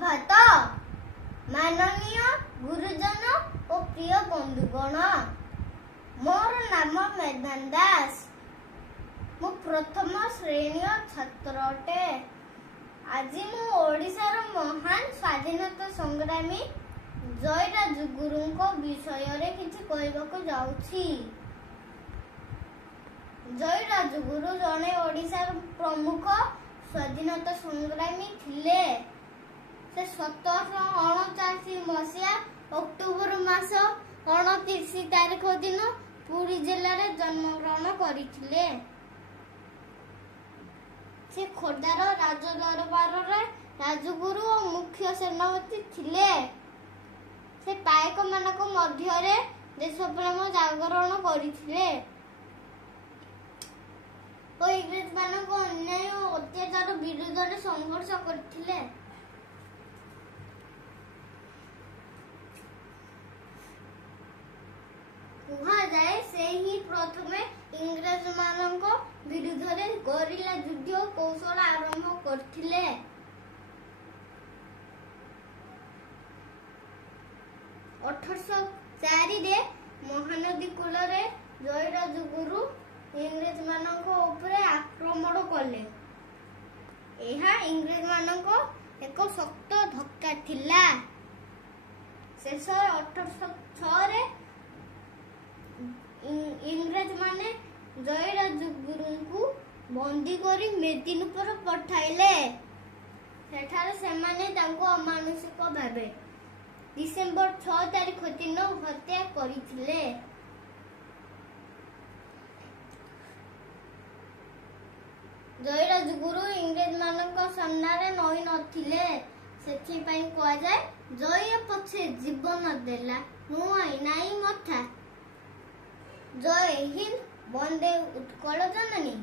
सुप्रभात माननीय गुरुजन और प्रिय बंधुगण मोर नाम मेधान दास मु प्रथम श्रेणी छात्र अटे। आज मु ओडिशार महान स्वाधीनता संग्रामी जय राजगुरु विषय रे किछि कहबाक जाउछि। जय राजगुरु जने ओडिशार प्रमुख स्वाधीनता संग्रामी थिले। से 1749 मसीहा अक्टोबर मास 29 तारीख दिन पुरी जिले में जन्म ग्रहण करथिले। से खोर्धार राज दरबार रे राजगुरु और मुख्य सेनापति थिले। से पायक मानक मध्य रे देशप्रेम जागरण करथिले और इंग्रेज मानक अन्याय और अत्याचार विरुद्ध रे संघर्ष करथिले। कहा जाए से ही प्रथमे इंग्रेज मानक विरुद्ध रे गरिला युद्ध कौशल आरंभ करथिले। अठारह 4 रे महानदी कूल रे जय राजगुरु इंग्रेज मानक ऊपर आक्रमण कले। एहा इंग्रेज मानक एक शक्त धक्का थिला। शेष 1806 रे इंग्रेज माने जय राजगुरु को बंदी करी मेदिनीपुर पठाइले। सेठारे सेमाने तांको अमानुषिक भावे डिसेंबर 6 तारीख दिन हत्या करिथिले। जय राजगुरु इंग्रेज मानक सामने नई नथिले। सेथि पई कोआ जाय जय पछे जीवन देला नुआई नाई मथा। जय हिंद, वंदे उत्कल जननी।